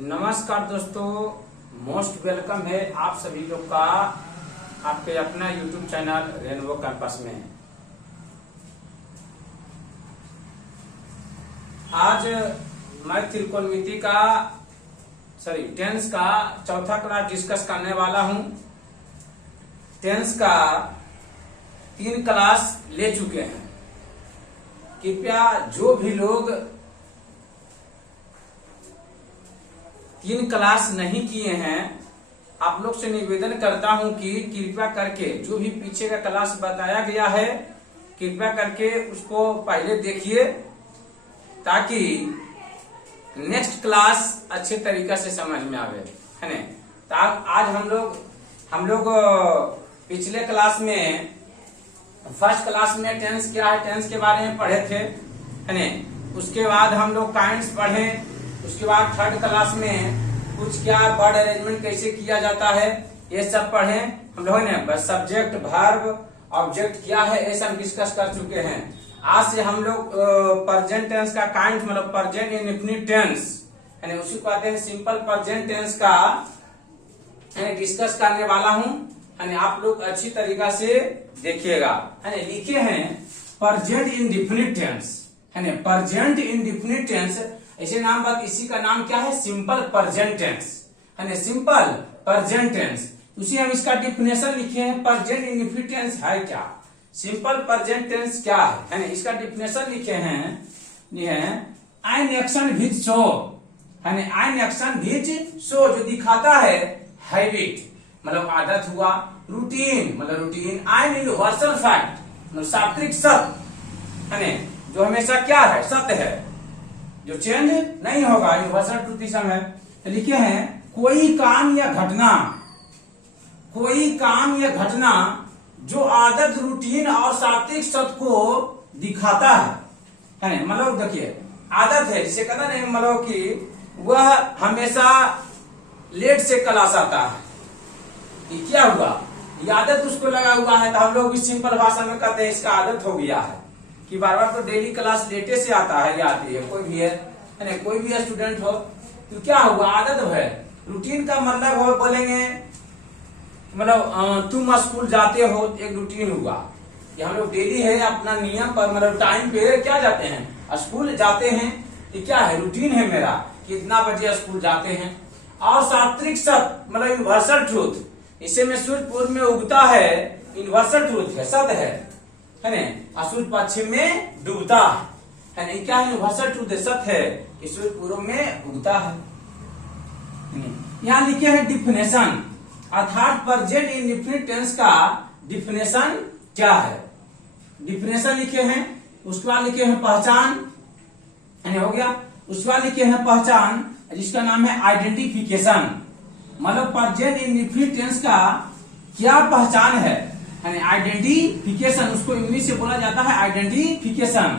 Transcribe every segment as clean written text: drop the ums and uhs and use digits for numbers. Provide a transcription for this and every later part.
नमस्कार दोस्तों, most welcome है आप सभी लोग का आपके अपना यूट्यूब चैनल रेनबो कैंपस में। आज मैं त्रिकोणमिति का टेंस का चौथा क्लास डिस्कस करने वाला हूं। टेंस का 3 क्लास ले चुके हैं। कृपया जो भी लोग 3 क्लास नहीं किए हैं, आप लोग से निवेदन करता हूं कि कृपया करके जो भी पीछे का क्लास बताया गया है, कृपया करके उसको पहले देखिए ताकि नेक्स्ट क्लास अच्छे तरीका से समझ में आवे, है ना। आज हम लोग पिछले क्लास में फर्स्ट क्लास में टेंस क्या है, टेंस के बारे में पढ़े थे, है ना। उसके बाद हम लोग काइंड्स पढ़े। उसके बाद थर्ड क्लास में कुछ क्या वर्ड अरेंजमेंट कैसे किया जाता है ये सब पढ़े हम लोग ने। बस सब्जेक्ट, वर्ब, ऑब्जेक्ट क्या है ये सब डिस्कस कर चुके हैं। आज से हम लोग प्रेजेंट टेंस का काइंड मतलब प्रेजेंट इंडेफिनिट टेंस यानी उसी को कहते हैं सिंपल प्रेजेंट टेंस का डिस्कस करने वाला हूं। यानी आप लोग अच्छी तरीका से देखिएगा। है लिखे हैं प्रेजेंट इंडेफिनिट टेंस, है ना। प्रेजेंट इंडेफिनिट टेंस ऐसे नाम बात, इसी का नाम क्या है, सिंपल प्रेजेंट टेंस, है ना। सिंपल प्रेजेंट टेंस, उसी हम इसका डिफिनेशन लिखे हैं। प्रेजेंट इंडेफिनिट टेंस है क्या, सिंपल प्रेजेंट टेंस क्या है ना। इसका डिफिनेशन लिखे हैं, ये है एन एक्शन विच शो, है ना। एन एक्शन विच शो जो दिखाता है हैबिट मतलब आदत हुआ, रूटीन मतलब रूटीन, एन यूनिवर्सल फैक्ट मतलब सात्विक सत्य, है ना, जो हमेशा क्या है, सत्य है, जो चेंज नहीं होगा, यूनिवर्सल ट्रूथिज्म है। तो लिखे हैं कोई काम या घटना, कोई काम या घटना जो आदत, रूटीन और सात्विक सत्य को दिखाता है ना। मतलब देखिए आदत है, जिसे कहता नहीं मतलब कि वह हमेशा लेट से क्लास आता है, ये क्या हुआ, ये आदत उसको लगा हुआ है। तो हम लोग भी सिंपल भाषा में कहते हैं इसका आदत हो गया है कि बार बार तो डेली क्लास लेटे से आता है या आती है, कोई भी है ना, कोई भी स्टूडेंट हो तो क्या हुआ, आदत है। रूटीन का मतलब हो बोलेंगे मतलब तुम स्कूल जाते हो, एक रूटीन हुआ कि हम लोग डेली है अपना नियम पर मतलब टाइम पे क्या जाते हैं, स्कूल जाते हैं, ये क्या है, रूटीन है मेरा कि इतना बजे स्कूल जाते हैं। और सात्विक सत्य मतलब यूनिवर्सल ट्रूथ, इसे में सूर्य पूर्व में उगता है, यूनिवर्सल ट्रूथ है, सत्य है ना। सूर्य पश्चिम में डूबता है ना, क्या है, यूनिवर्सल ट्रूथ है, सत्य है, सूर्य पूर्व में उगता है। यहाँ लिखे हैं डिफिनेशन, अर्थात प्रेजेंट इंडेफिनिट टेंस का डिफिनेशन क्या है। डिफिनेशन लिखे हैं, उसके बाद लिखे हैं पहचान, हो गया। उसके बाद लिखे हैं पहचान जिसका नाम है आइडेंटिफिकेशन, मतलब प्रेजेंट इंडेफिनिट टेंस का क्या पहचान है, आइडेंटिफिकेशन, उसको इंग्लिश से बोला जाता है आइडेंटिफिकेशन।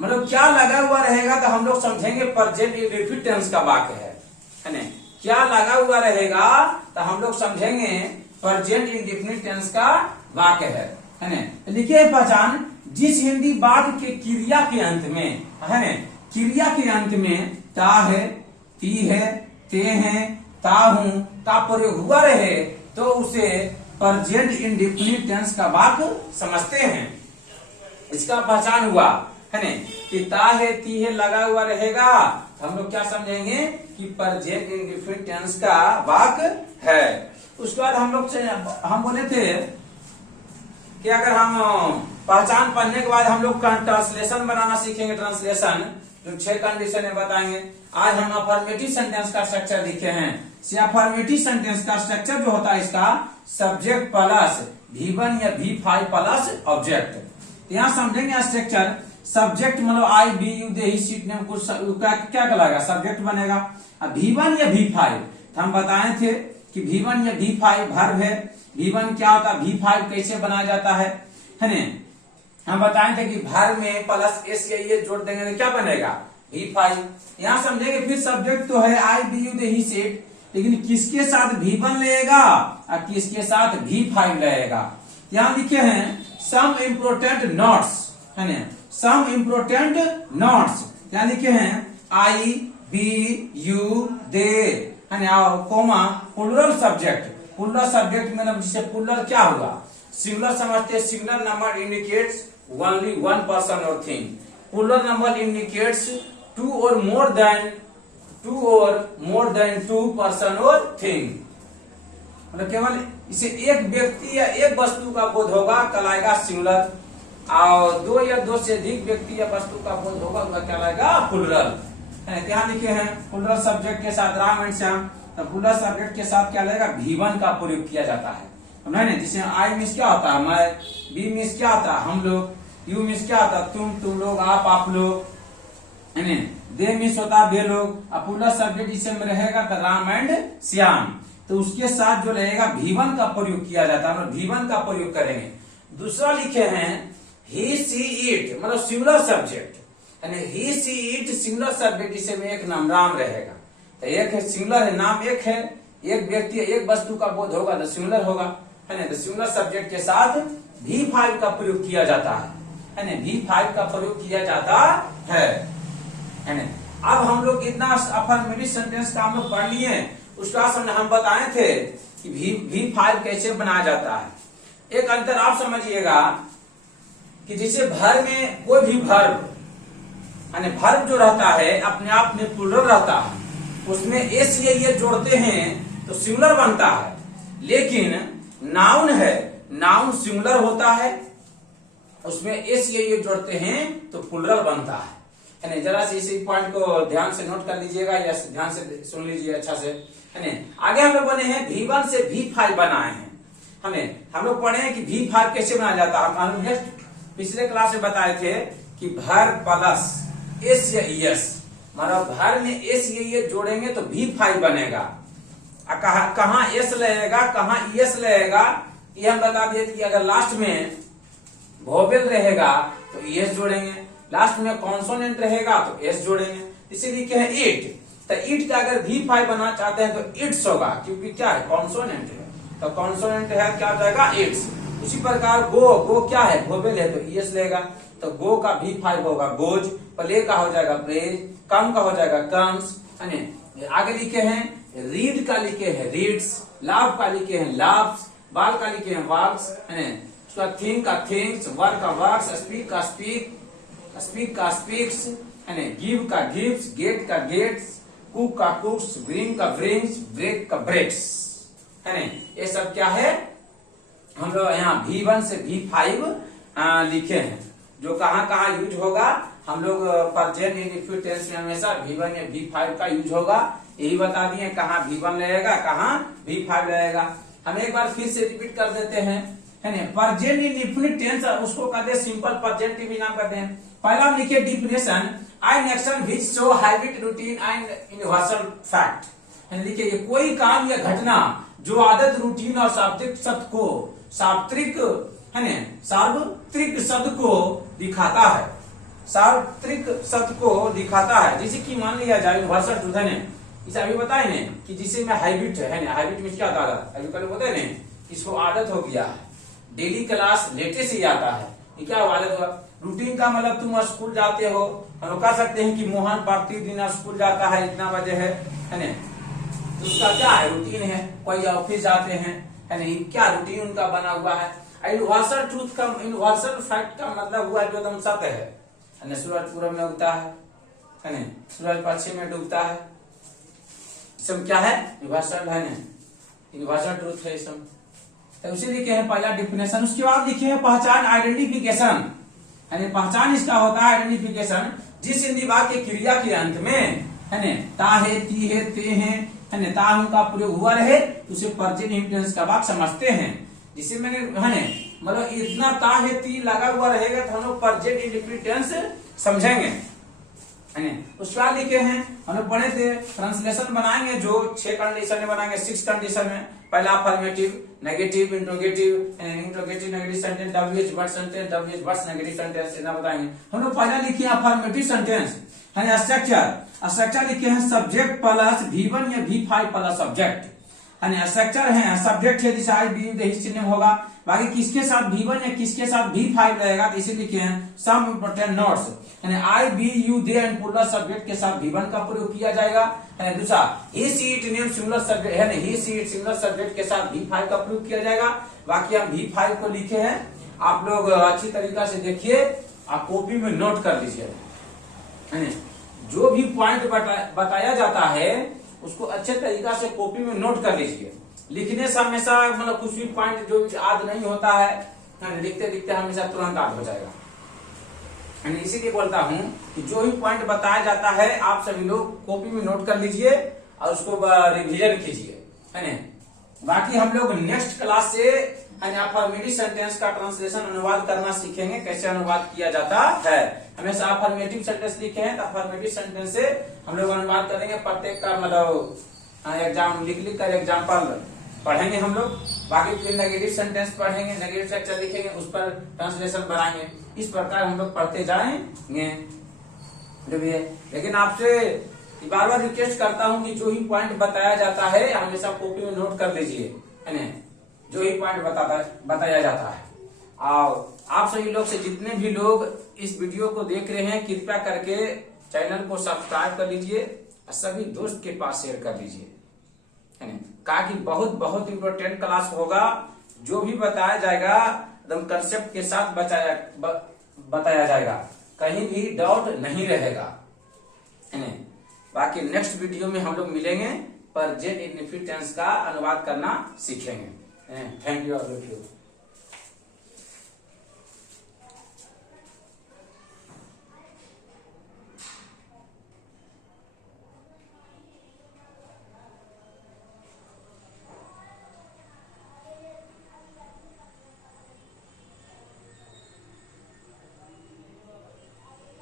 मतलब क्या लगा हुआ रहेगा तो हम लोग समझेंगे प्रेजेंट इंडेफिनिट टेंस का वाक्य है ना। क्या लगा हुआ रहेगा तो हम लोग समझेंगे प्रेजेंट इंडेफिनिट टेंस का वाक्य है ना। लिखिए पहचान, जिस हिंदी वाक्य के क्रिया के अंत में, है ना, क्रिया के अंत में ता है, ती है, ते हैं, ता हूं का प्रयोग हुआ रहे तो उसे प्रेजेंट इंडेफिनिट टेंस का वाक्य समझते हैं। इसका पहचान हुआ है ना कि ता है, ती है लगा हुआ रहेगा, हम लोग क्या समझेंगे कि प्रेजेंट इंडेफिनिट टेंस का वाक्य है। उसके बाद हम बोले थे कि अगर हम पहचान पढ़ने के बाद हम लोग ट्रांसलेशन बनाना सीखेंगे। ट्रांसलेशन जो 6 कंडीशन है बताएंगे। आज हम अफर्मेटिव सेंटेंस का स्ट्रक्चर लिखे हैं। अफर्मेटिव सेंटेंस का स्ट्रक्चर जो होता है इसका सब्जेक्ट प्लस V1 या V5 प्लस ऑब्जेक्ट। यहाँ समझेंगे स्ट्रक्चर, सब्जेक्ट मतलब I we you they he she it name कुछ क्या कहलाएगा, सब्जेक्ट बनेगा। अब V1 या V5 तो हम बताए थे कि V1 या V5 वर्ब है। V1 क्या होता है, V5 कैसे बनाया जाता है ना। हम बताए थे कि वर्ब में प्लस एस या ये जोड़ देंगे तो क्या बनेगा, V5। यहाँ समझेंगे फिर सब्जेक्ट तो है I we you they he she it, लेकिन किसके साथ V1 लेगा और किसके साथ V5 लेगा। यहाँ लिखे हैं सम इम्पोर्टेंट नोट्स, है ना, सम इम्पोर्टेंट नोट्स। यहाँ लिखे हैं आई बी यू दे, है ना, comma plural subject. Plural subject में जिसे प्लूरल क्या हुआ, सिंगुलर समझते हैं, singular number indicates only one person और thing. Plural number indicates two और मोर देन टू पर्सन और थिंग। मतलब केवल इसे एक व्यक्ति या एक वस्तु का बोध होगा, कहलाएगा सिंगुलर। और दो या दो से अधिक व्यक्ति या वस्तु का बोध होगा, वह कहलाएगा प्लूरल। यहाँ लिखे हैं प्लूरल सब्जेक्ट के साथ राम एंड श्याम, तो प्लूरल सब्जेक्ट के साथ क्या लगेगा, भी1 का प्रयोग किया जाता है, समझे ना। जिसमें आई मीन्स क्या होता है, मैं, बी मीन्स क्या होता है, हम लोग, यू मीन्स क्या होता है, तुम लोग, आप लोग, है ना, दे मीन्स होता है वे लोग। अब प्लूरल सब्जेक्ट जिसमें रहेगा तो राम एंड श्याम, तो उसके साथ जो रहेगा भी1 का प्रयोग किया जाता है, हम लोग भी1 का प्रयोग करेंगे। दूसरा लिखे हैं ही सी इट, मतलब सिंगुलर सब्जेक्ट, यानी ही सी इट सिंगुलर सब्जेक्ट, जिसमें एक नाम राम रहेगा, तो एक है सिंगुलर है, नाम एक है, एक व्यक्ति एक वस्तु का बोध होगा तो सिंगुलर होगा, है ना। तो सिंगुलर सब्जेक्ट के साथ भी5 का प्रयोग किया जाता है ना, भी5 का प्रयोग किया जाता है ना। अब हम लोग इतना अफर्मेटिव सेंटेंस का हम लोग पढ़ लिए, उसका हम बताए थे कि भी5 कैसे बनाया जाता है। एक अंतर आप समझिएगा कि जैसे भर में कोई भी भर्व, यानी भर्व जो रहता है अपने आप में प्लूरल रहता है, उसमें एस ये जोड़ते हैं तो सिंगुलर बनता है। लेकिन नाउन है, नाउन सिंगुलर होता है, उसमें एस ये जोड़ते हैं तो प्लूरल बनता है। जरा से इसी पॉइंट को ध्यान से नोट कर लीजिएगा या ध्यान से सुन लीजिए अच्छा से, है ना। आगे हम लोग बने हैं भी1 से भी5 बनाए हैं, हम लोग पढ़े हैं कि भी5 कैसे बनाया जाता है। हम नेक्स्ट पिछले क्लास में बताए थे कि भर प्लस एस या एस, मतलब भर में एस ये जोड़ेंगे तो भी5 बनेगा। कहाँ एस लगेगा, कहाँ एस लगेगा, ये हम बता दिए कि अगर लास्ट में वोवेल रहेगा तो एस जोड़ेंगे, लास्ट में कॉन्सोनेंट रहेगा तो एस जोड़ेंगे। इसीलिए क्या है ईट, तो ईट का अगर भी5 बनाना चाहते हैं तो इट्स होगा, क्योंकि क्या है कॉन्सोनेंट है, तो कॉन्सोनेंट है क्या हो जाएगा इट्स। उसी प्रकार गो क्या है, वोवेल है तो एस लेगा, तो गो का भी5 होगा गोज, प्ले का हो जाएगा प्लेज, कम का हो जाएगा कम्स, है। आगे लिखे हैं रीड का लिखे हैं रीड्स, लाव का लिखे हैं लाव्स, बाल का लिखे हैं वाल्स, है। उसका थिंक का थिंक्स, वर्क का वर्क्स, स्पीक का स्पीक्स, है। गिव का गिव्स, गेट का गेट्स, कुक का कुक्स, ब्रिंग का ब्रिंग्स, ब्रेक का ब्रेक्स, है। ये सब क्या है, हम लोग यहाँ भी1 से भी5 लिखे हैं। जो कहाँ यूज होगा, हम लोग प्रेजेंट इंडेफिनिट टेंस में हमेशा भी1 या भी5 का यूज होगा, यही बता दिए कहाँ भी1 लगेगा, कहाँ भी5 लगेगा। हम एक बार फिर से रिपीट कर देते हैं, है ना। प्रेजेंट इंडेफिनिट टेंस उसको कहते हैं सिंपल प्रेजेंट भी नाम करते हैं। पहला हम लिखिए definition, an action which show habit, routine and universal fact. लिखिए कोई काम या घटना जो आदत, रूटीन और सार्वत्रिक सत्य को दिखाता है, सार्वत्रिक सत्य को दिखाता है। जैसे कि मान लिया जाए यूनिवर्सल ट्रूथ, है ना, इसे अभी बताए ने कि जिसे में हैबिट है ना, हैबिट में क्या आता है, अभी कल बताए ने, इसको आदत हो गया है, डेली क्लास लेटे से ही आता है, ये क्या आदत हुआ। रूटीन का मतलब तुम स्कूल जाते हो, हम कह सकते हैं कि मोहन प्रतिदिन स्कूल जाता है, इतना बजे है ना, तो उसका क्या है रूटीन है। कोई ऑफिस जाते हैं, है नहीं, क्या रूटीन उनका बना हुआ है। यूनिवर्सल ट्रूथ का, यूनिवर्सल फैक्ट का मतलब हुआ जो एकदम सत्य है। सूरज पूरब में उगता है ना, सूरज पश्चिम में डूबता है, सब क्या है यूनिवर्सल, है ना, यूनिवर्सल ट्रूथ है सब। तो उसी लिखे हैं पहला डिफिनेशन। उसके बाद लिखे हैं पहचान, आइडेंटिफिकेशन, है। पहचान इसका होता है आइडेंटिफिकेशन, जिस हिंदी वाक्य के क्रिया के अंत में, है ना, ता है, ती है, ते हैं, है ना, ता का प्रयोग हुआ रहे, उसे प्रेजेंट इंटेंस का वाक्य समझते हैं। जिसे मैंने, है ना, मतलब इतना ता है, ती लगा हुआ रहेगा तो हम लोग प्रेजेंट इंडेफिनिट टेंस समझेंगे, है ना। उसके बाद लिखे हैं, हम लोग पढ़े थे, ट्रांसलेशन बनाएंगे जो 6 कंडीशन में बनाएंगे, 6 कंडीशन में। पहला affirmative, negative, interrogative, negative sentence, WH word sentence, WH word negative sentence, इतना बताएंगे। हम लोग पहला लिखे अफर्मेटिव सेंटेंस, है। स्ट्रक्चर लिखे हैं सब्जेक्ट प्लस भी1 या भी5 प्लस सब्जेक्ट, स्ट्रक्चर है, सब्जेक्ट है, जैसे आई बी हिस्ट्री नेम होगा। बाकी किसके साथ V1 या किसके साथ V5 रहेगा, तो इसे लिखे हैं सम इम्पोर्टेंट नोट्स, यानी I we you they and plural subject के साथ V1 का प्रयोग किया जाएगा। दूसरा he she it name singular subject है, he she it singular subject के साथ V5 का प्रयोग किया जाएगा। बाकी हम V5 को लिखे हैं, आप लोग अच्छी तरीका से देखिए, आप कॉपी में नोट कर लीजिए। जो भी पॉइंट बताया जाता है उसको अच्छे तरीका से कॉपी में नोट कर लीजिए। लिखने से हमेशा मतलब कुछ भी पॉइंट जो याद नहीं होता है, लिखते लिखते हमेशा तुरंत याद हो जाएगा। इसीलिए बोलता हूं कि जो भी पॉइंट बताया जाता है आप सभी लोग कॉपी में नोट कर लीजिए और उसको रिवीजन कीजिए, है ना। बाकी हम लोग नेक्स्ट क्लास से अफर्मेटिव सेंटेंस का ट्रांसलेशन अनुवाद करना सीखेंगे, कैसे अनुवाद किया जाता है। हमेशा अफर्मेटिव सेंटेंस लिखे हैं तो अफर्मेटिव सेंटेंस से हम लोग अनुवाद करेंगे, प्रत्येक का मतलब एग्जाम लिख कर एग्जाम्पल पढ़ेंगे हम लोग। बाकी फिर नेगेटिव सेंटेंस पढ़ेंगे, नेगेटिव स्ट्रक्चर लिखेंगे, उस पर ट्रांसलेशन बनाएंगे। इस प्रकार हम लोग पढ़ते जाएंगे जो भी है। लेकिन आपसे बार बार रिक्वेस्ट करता हूं कि जो ही पॉइंट बताया जाता है हमेशा कॉपी में नोट कर लीजिए, है ना, जो ही पॉइंट बताया जाता है। और आप सभी लोग से जितने भी लोग इस वीडियो को देख रहे हैं कृपया करके चैनल को सब्सक्राइब कर लीजिए और सभी दोस्त के पास शेयर कर लीजिए, है ना, ताकि बहुत बहुत इंपॉर्टेंट क्लास होगा। जो भी बताया जाएगा एकदम कंसेप्ट के साथ बताया जाएगा, कहीं भी डाउट नहीं रहेगा, है ना। बाकी नेक्स्ट वीडियो में हम लोग मिलेंगे, प्रेजेंट इंडेफिनिट टेंस का अनुवाद करना सीखेंगे। Thank you.